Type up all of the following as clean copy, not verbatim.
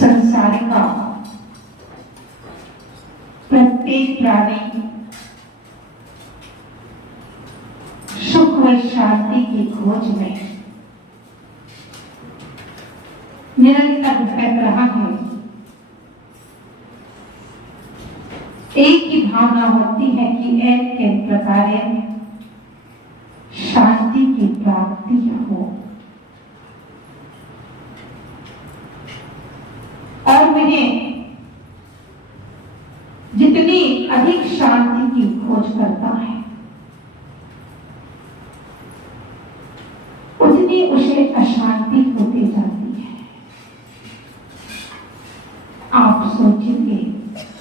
संसार का प्रत्येक प्राणी सुख व शांति की खोज में निरंतर भटक रहा है। एक ही भावना होती है कि एक प्रकार शांति की प्राप्ति हो और उन्हें जितनी अधिक शांति की खोज करता है उतनी उसे अशांति होती जाती है। आप सोचेंगे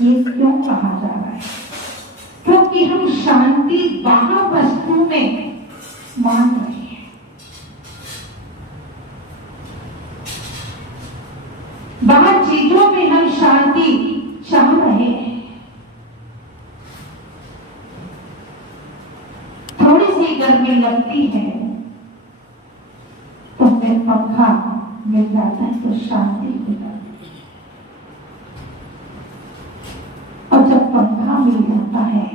ये क्यों कहा जा रहा है? क्योंकि हम शांति बाह्य वस्तु में मान रहे हैं। बाहर चीजों में हम शांति चाह रहे हैं। थोड़ी सी गर्मी लगती है तो फिर पंखा मिल जाता है तो शांति हो जाती है। और जब पंखा मिल जाता है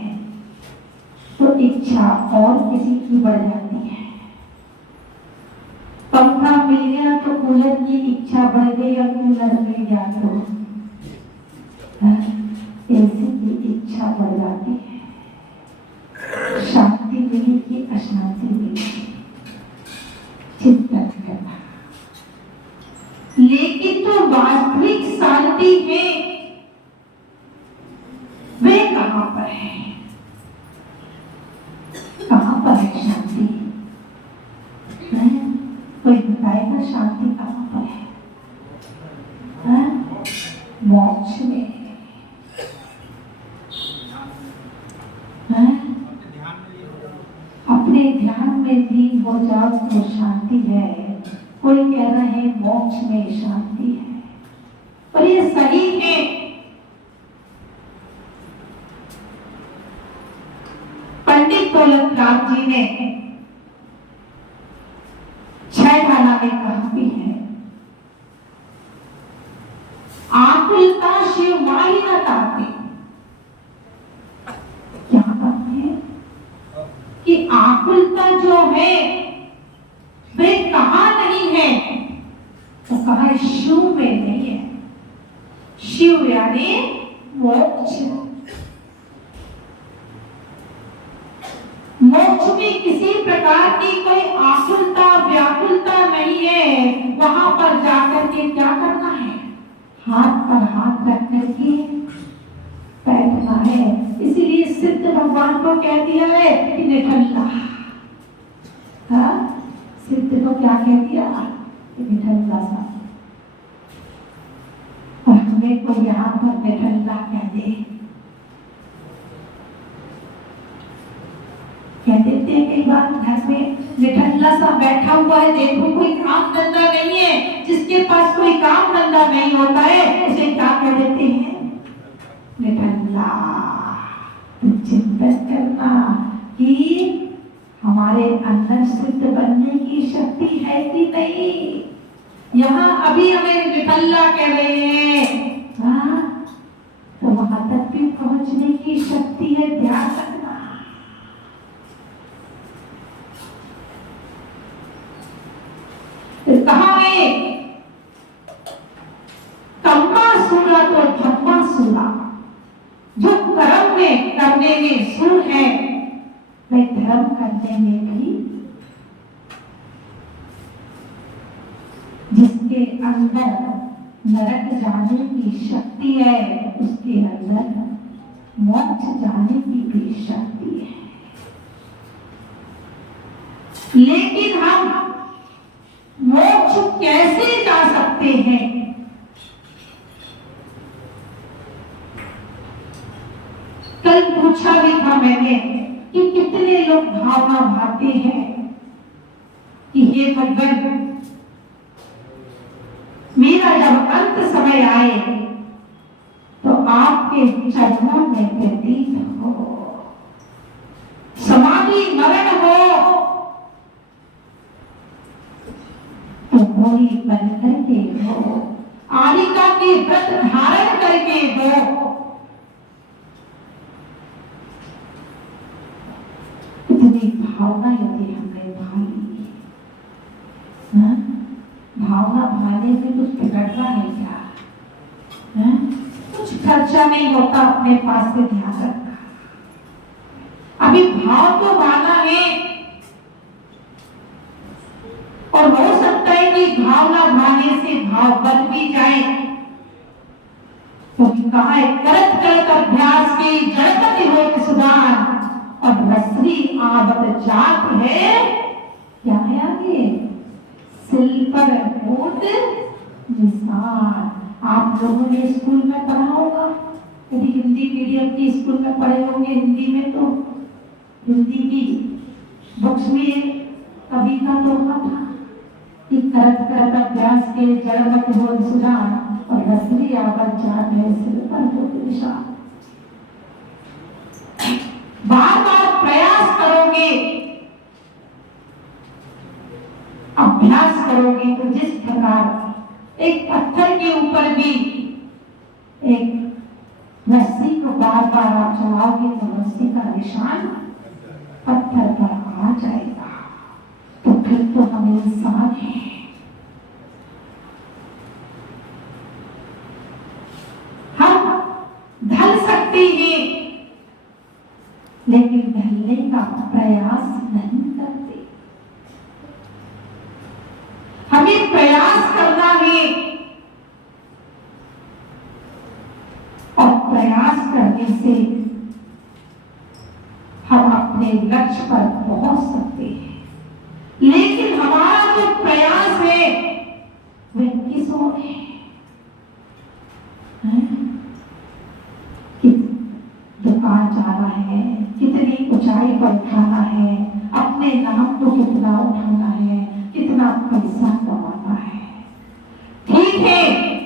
तो इच्छा और किसी की बढ़ जाती है। पंखा मिल गया तो कूलर की इच्छा बढ़ गई और कूलर मिल गया तो एसी की इच्छा बढ़ जाती है। शांति मिली कि अशांति मिली, चिंतन करना। लेकिन जो वास्तविक शांति है वे कहां पर है? कहां पर है शांति? कोई बताएगा शांति कहां पर है? मोक्ष में है। अपने ध्यान में लीन हो जाओ तो शांति है। कोई कह रहा है मोक्ष में शांति है, पर ये सही है। पंडित दौलतराम जी ने छहमाला में कहा भी है, आकुलता शिव माही न ताते। क्या बात है कि आकुलता जो है वे कहां नहीं है? तो कहा शिव में नहीं है। शिव यानी मोक्ष। मोक्ष में किसी प्रकार की कोई आकुलता व्याकुलता नहीं है। वहां पर जाकर के क्या करना है? हाथ पर हाथ रख करके बैठना है। इसीलिए सिद्ध भगवान को कह दिया है कि निठल्ला। सिद्ध को क्या कह दिया? निठल्ला सा। और हमें को यहाँ पर निठल्ला कह दे, कह देते हैं कई बार घर में निठल्ला सा बैठा हुआ है, देखो कोई काम धंधा नहीं है। जिसके पास कोई काम धंधा नहीं होता है उसे होगा। तो चिंतन करना कि हमारे अंदर सिद्ध बनने की शक्ति है कि नहीं। यहाँ अभी हमें निकलना कह रहे हैं, हाँ, तो वहां तक भी पहुंचने की शक्ति है, ध्यान रखना। तो कहा है कम्मा सूरा तो धम्मा सूरा, जो कर्म में करने में सूर है वह धर्म करने में भी, जिसके अंदर नरक जाने की शक्ति है उसके अंदर मोक्ष जाने की भी शक्ति है। लेकिन हम मोक्ष कैसे जा सकते हैं? कल पूछा भी था मैंने कि कितने लोग भावना भाते हैं कि हे भगवान, मेरा जब अंत समय आए तो आपके चरणों में व्यतीत हो, समाधि मरण हो तो मोरी बन करके हो, आलिका के व्रत धारण करके हो। इतनी भावना यदि हमने भाई, भावना भाने में कुछ बिगड़ना है क्या? कुछ खर्चा नहीं होता, अपने पास से ध्यान रखना। अभी भाव तो भाना है और हो सकता है कि भावना भाने से भाव बन भी जाए। तो कहा है करत करत अभ्यास के जड़पति हो सुधार, और रसरी आवत जात है, क्या है आगे? सिल पर होत निशान। आप लोगों ने स्कूल में पढ़ा होगा, यदि हिंदी मीडियम की स्कूल में पढ़े होंगे, हिंदी में तो हिंदी की बुक्स में कविता तो था कि करत करत अभ्यास के जड़वत हो सुधार, और रसरी आवत जात है, सिल पर होत निशान। बार बार प्रयास करोगे, अभ्यास करोगे, तो जिस प्रकार एक पत्थर के ऊपर भी एक रस्सी को बार बार आप चलाओगे तो रस्सी का निशान पत्थर पर आ जाएगा। तो फिर तो हम इंसान हैं। हम ढल सकते हैं लेकिन ढलने का प्रयास नहीं करते। हमें प्रयास करना है और प्रयास करने से हम अपने लक्ष्य पर पहुंच सकते हैं। लेकिन हमारा जो प्रयास है वह किस ओर है? दुकान जाना है, कितनी ऊंचाई पर उठाना है, अपने नाम को कितना उठाना है, कितना पैसा कमाना है। ठीक है,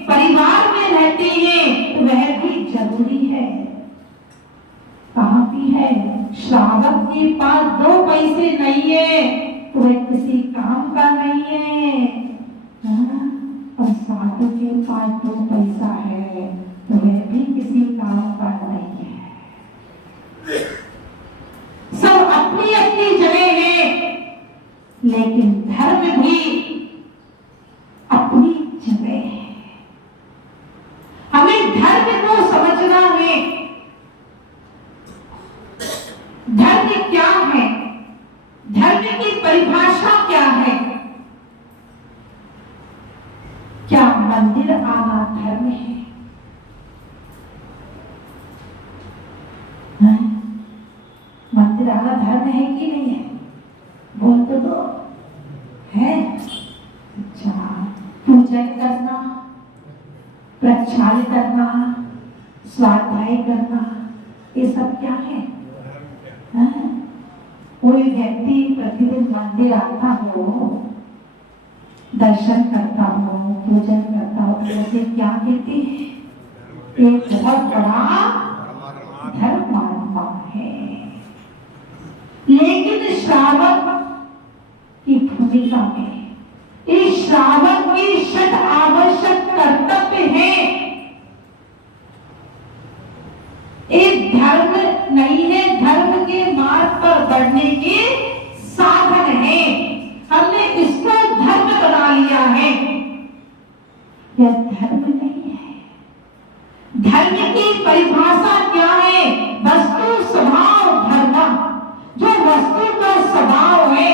परिवार में रहते हैं वह भी जरूरी है। कहाँ भी है, श्रावक के पास 2 पैसे नहीं है तो वह किसी काम का नहीं है, और साधु के पास 2 पैसा है तो वह भी किसी काम का नहीं है। सब अपनी अपनी जगह है, लेकिन धर्म भी अपनी जगह है। हमें धर्म को समझना है। धर्म क्या है? धर्म की परिभाषा क्या है? क्या मंदिर आना धर्म है? मंदिर आना धर्म है कि नहीं है? बोलते तो है। अच्छा, पूजन करना, प्रक्षाल करना, स्वाध्याय करना, ये सब क्या है? कोई व्यक्ति प्रतिदिन मंदिर आता हो, दर्शन करता हो, पूजन करता हो, तो उसे क्या कहते हैं? एक बहुत बड़ा धर्मात्मा है। लेकिन श्रावक की भूमिका में इस श्रावक की षट आवश्यक कर्तव्य है। एक धर्म नहीं है, धर्म के मार्ग पर बढ़ने के साधन है। हमने इसको धर्म बना लिया है, यह धर्म नहीं है। धर्म की परिभाषा क्या है? वस्तु स्वभाव धर्म। जो वस्तु का स्वभाव है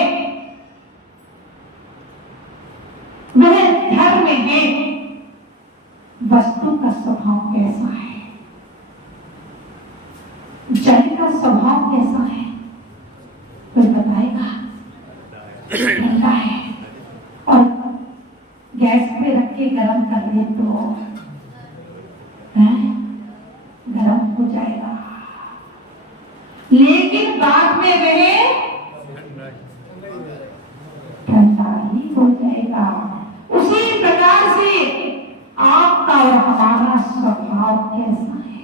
वह धर्म है। वस्तु का स्वभाव कैसा है? जल का स्वभाव कैसा है? कोई बताएगा? ठंडा है और गैस पे रख के गर्म कर ले तो गर्म हो जाएगा, लेकिन बाद में वह ठंडा ही हो जाएगा। उसी प्रकार से आपका और हमारा स्वभाव कैसा है?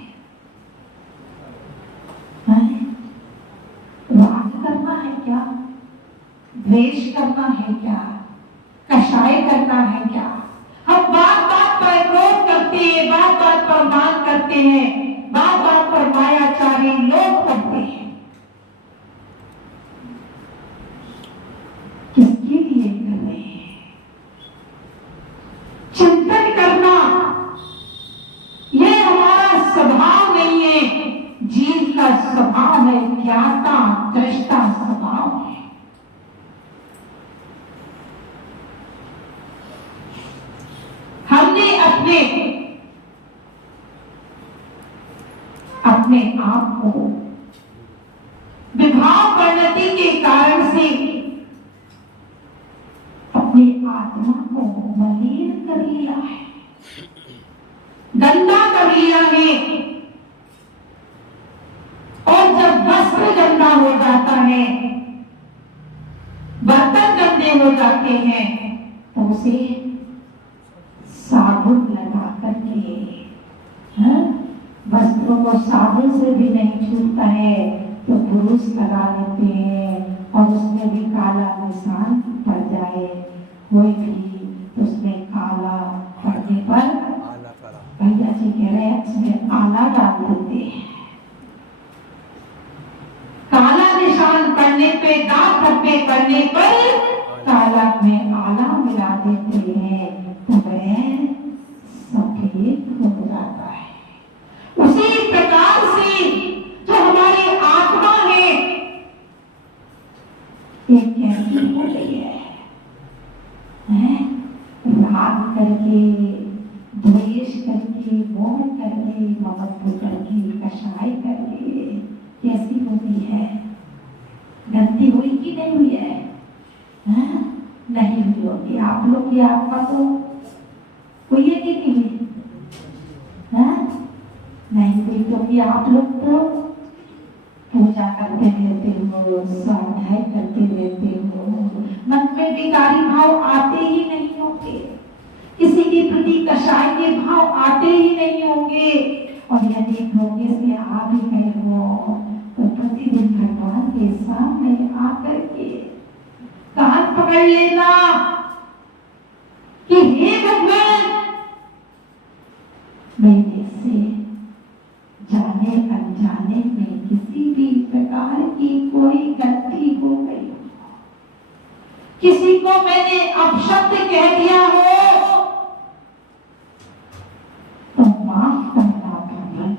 राग करना है क्या? द्वेष करना है क्या? कषाय करना है क्या? हम बात बात पर क्रोध करते हैं, बात बात पर मान करते हैं, बात बात पर मायाचारी लोग करते हैं। किसके लिए कर रहे हैं? चिंतन करना यह हमारा स्वभाव नहीं है। जीव का स्वभाव है ज्ञाता दृष्टा स्वभाव है। हमने अपने आप को विभाव परिणति के कारण से अपनी आत्मा को मलिन कर लिया है, गंदा कर लिया है। और जब वस्त्र गंदा हो जाता है, बर्तन गंदे हो जाते हैं, तो उसे साबुन लगा करके, वस्त्रों को साबुन से भी नहीं छूटता है तो ब्रूस लगा लेते हैं और उसमें भी काला निशान पड़ जाए, कोई भी तो उसमें काला पड़ने पर भैया जी कह रहे हैं उसमें आला डाल देते हैं। काला निशान पड़ने पे, दाग धब्बे पड़ने पर काला में आला मिला देते हैं तो वह सफेद हो जाता है। उसी प्रकार से जो हमारी आत्मा है ये कैसी हो गई है? राग करके, द्वेष करके, मोह करके, ममत्व करके, कषाय करके कैसी होती है? गंदी हुई कि नहीं हुई है? नहीं हुई होगी। आप लोग की आत्मा तो हुई है कि नहीं हुई? नहीं हुई क्योंकि आप लोग तो पूजा करते रहते हो, स्वाध्याय करते रहते हो, मन में विकारी भाव आते ही नहीं होंगे, किसी के प्रति कषाय के भाव आते ही नहीं होंगे। और यदि भोगे से आ भी गए हो तो प्रतिदिन भगवान के सामने आकर के कान पकड़ लेना कि हे भगवान, मेरे से जाने अनजाने में किसी भी प्रकार की कोई गलती हो गई हो, किसी को मैंने अपशब्द कह दिया हो तो माफ करना भगवान।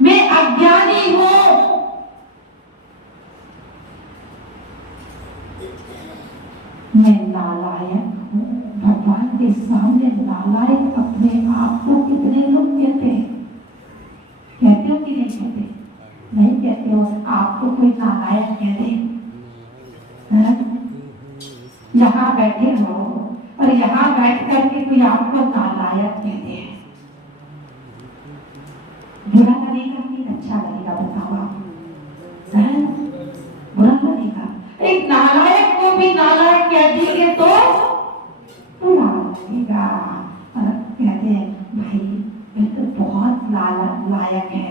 मैं अज्ञानी हूं, मैं नालायक हूं। भगवान के सामने नालायक अपने आप को कितने लोग कहते हैं? कहते हो कि नहीं कहते? नहीं कहते हो। आपको कोई नालायक कह दे, यहाँ बैठे हो और यहाँ बैठ करके कोई आपको नालायक कहते हैं, बुरा लगेगा कि अच्छा लगेगा? बताओ आप। बुरा लगेगा। एक नालायक को भी नालायक कह देंगे तो बुरा लगेगा। और कहते हैं भाई ये तो बहुत लायक है,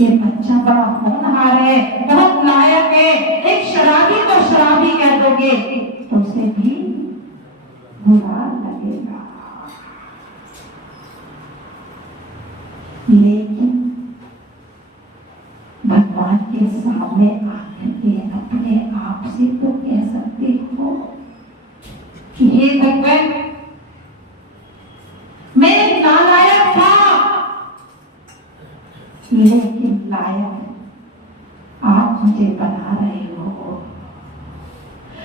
ये बच्चा बड़ा होनहार है, बहुत लायक है, एक शराबी को शराबी कह दोगे तो उसे भी बुरा लगेगा। लेकिन भगवान के सामने आकर के अपने आप से तो कह सकते हो कि हे भगवान, मैं नालायक था लेकिन लायक आप मुझे बना रहे हो,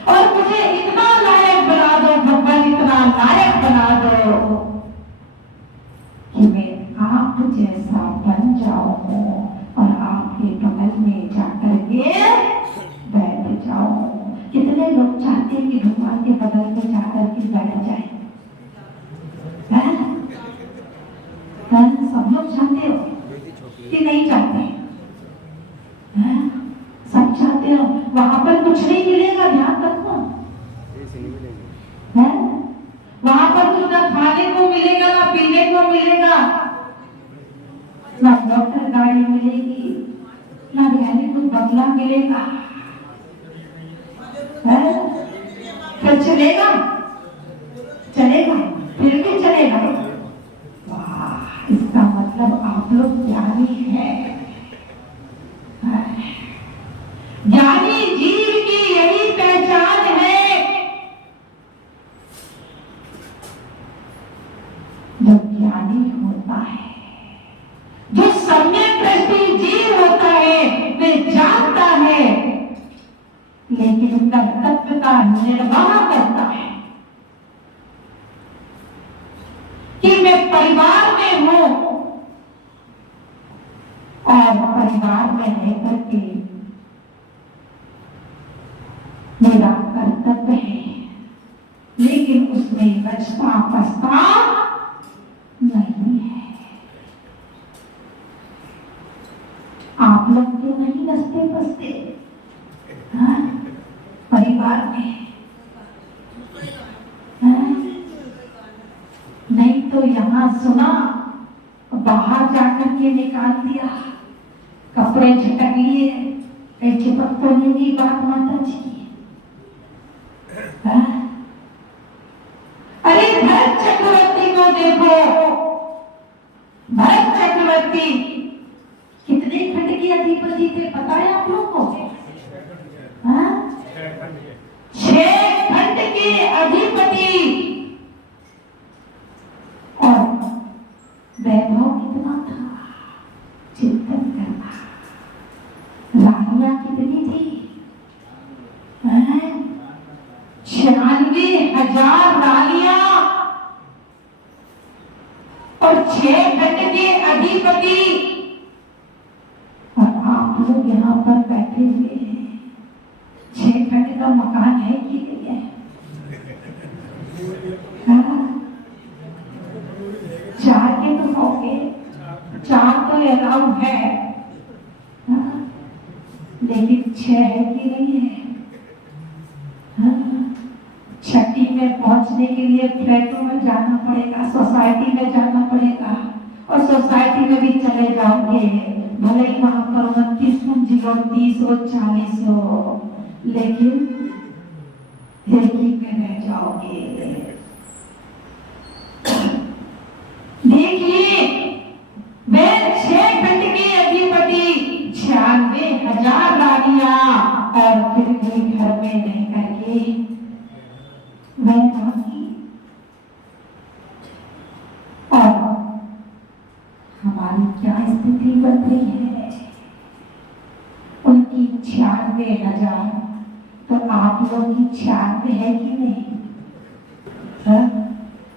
और मुझे इतना लायक बना दो भगवान, इतना लायक बना दो कि मैं आप जैसा बन जाऊं और आपके बगल में जाकर के बैठ जाऊं। कितने लोग चाहते हैं कि भगवान के बगल में जाकर के बैठ जाए? सब लोग चाहते हो कि नहीं चाहते? सब चाहते हो। वहां पर कुछ नहीं मिलेगा, ध्यान रखो। वहां पर कुछ ना खाने को मिलेगा, ना पीने को मिलेगा, ना डॉक्टर गाड़ी मिलेगी, ना रहने को बंगला मिलेगा। फिर चलेगा? चलेगा, फिर भी चलेगा। वाह, इसका मतलब आप लोग ज्ञानी हैं। ज्ञानी जीव की यही पहचान है, जो ज्ञानी होता है, जो सम्यक दृष्टि जीव होता है, वह जानता है लेकिन कर्तव्य का निर्वाह करता है कि मैं परिवार में हूं और परिवार में रहकर के मेरा कर्तव्य है, लेकिन उसमें बचता बचता नहीं है। आप लोग तो नहीं बचते बचते परिवार में? नहीं तो यहाँ सुना, बाहर जाकर के निकाल दिया, कपड़े झटक लिए, चिपक तो नहीं बात माता जी की। अरे भरत चक्रवर्ती को देखो, भरत चक्रवर्ती कितने खंड के अधिपति थे पता है आप लोग को? 6 खंड के अधिपति, और वैभव कितना था चिंतन करना। रानियां कितनी थी? 96,000 रानियां और 6 खंड के अधिपति, और आप लोग यहाँ पर बैठे हुए हैं। 6 खंड का मकान है कि नहीं है? 4 के तो होंगे, 4 तो अलाउ है, लेकिन 6 है कि नहीं है? छठी में पहुंचने के लिए फ्लैटों में जाना पड़ेगा, सोसाइटी में जाना पड़ेगा, और सोसाइटी में भी चले जाओगे भले ही वहां पर 29 कुंजी हो, 30 हो, 40 हो, लेकिन दिल्ली में रह जाओगे। देखिए, वे 6 खंड के अधिपति, 96,000 रानियां, और फिर भी घर में रह करके वह बाकी। और हमारी क्या स्थिति बन रही है? उनकी 96,000, तो आप लोगों की 96 है कि नहीं?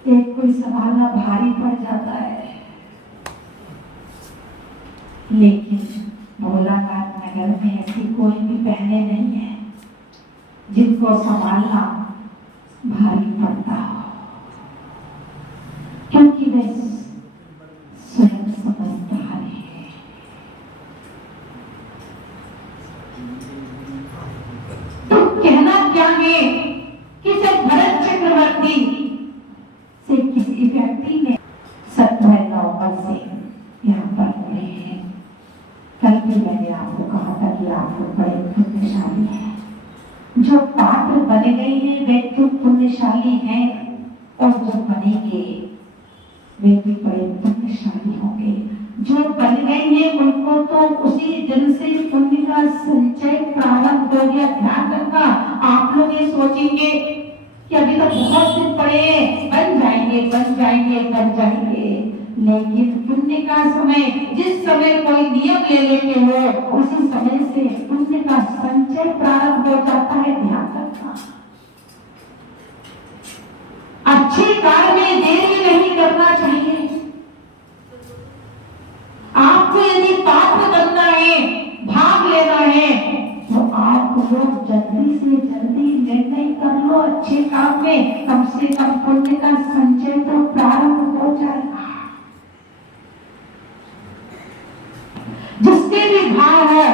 एक कोई संभालना भारी पड़ जाता है, लेकिन भोलानाथ नगर में ऐसी कोई भी बहनें नहीं है जिनको संभालना भारी पड़ता हो, क्योंकि वे स्वयं समझदार है। तो कहना क्या है कि जब भरत चक्रवर्ती से किसी व्यक्ति ने 17 नवंबर से यहाँ पर हुए हैं, कल भी मैंने आपको कहा था कि आप बड़े पुण्यशाली हैं। जो पात्र बने गए हैं वे तो पुण्यशाली हैं, और जो बनेंगे वे भी बड़े पुण्यशाली होंगे। जो बन गए हैं उनको तो उसी दिन से पुण्य का संचय प्रारंभ हो गया। ध्यान रखना, आप लोग ये सोचेंगे कि अभी तो बहुत दिन पड़े, बन जाएंगे बन जाएंगे बन जाएंगे, लेकिन पुण्य का समय, जिस समय कोई नियम ले लेते हो उसी समय से पुण्य का संचय प्रारंभ हो जाता है। ध्यान रखना, अच्छे कार्य में देर भी नहीं करना चाहिए। आपको यदि पात्र बनना है, भाग लेना है, तो आप लोग जल्दी से जल्दी निर्णय कर लो अच्छे काम में, कम से कम पुण्य का संचय तो प्रारंभ हो जाएगा। जिसके भी भाव है,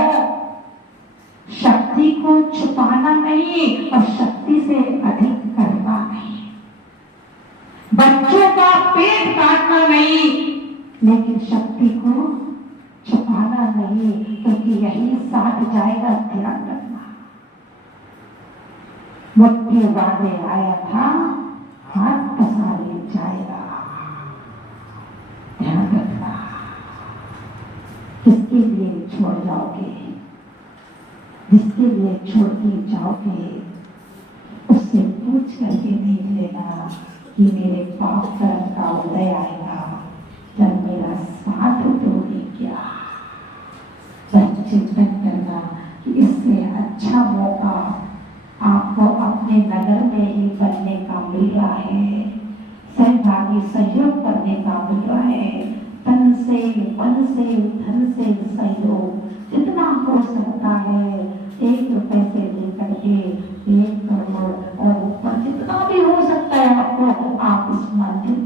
शक्ति को छुपाना नहीं और शक्ति से अधिक करना नहीं, बच्चों का पेट काटना नहीं, लेकिन शक्ति को छुपाना नहीं, क्योंकि यही साथ जाएगा। ध्यान रखना, मुट्ठी बांधे आया था, हाथ पसारे जाएगा। ध्यान रखना, किसके लिए छोड़ जाओगे, जिसके लिए छोड़ के जाओगे उससे पूछ करके नहीं लेना कि मेरे पाप कर्म का उदय आएगा जब मेरा साथ दोगे क्या। जब चिंतन करना कि इससे अच्छा मौका आपको अपने नगर में ही बनने का मिल रहा है, सहभागी सहयोग करने का मिल रहा है। तन से, मन से, धन से सहयोग जितना हो सकता है, 1 रुपए से लेकर के 1 करोड़ और ऊपर जितना भी हो सकता है आपको, आप इस मंदिर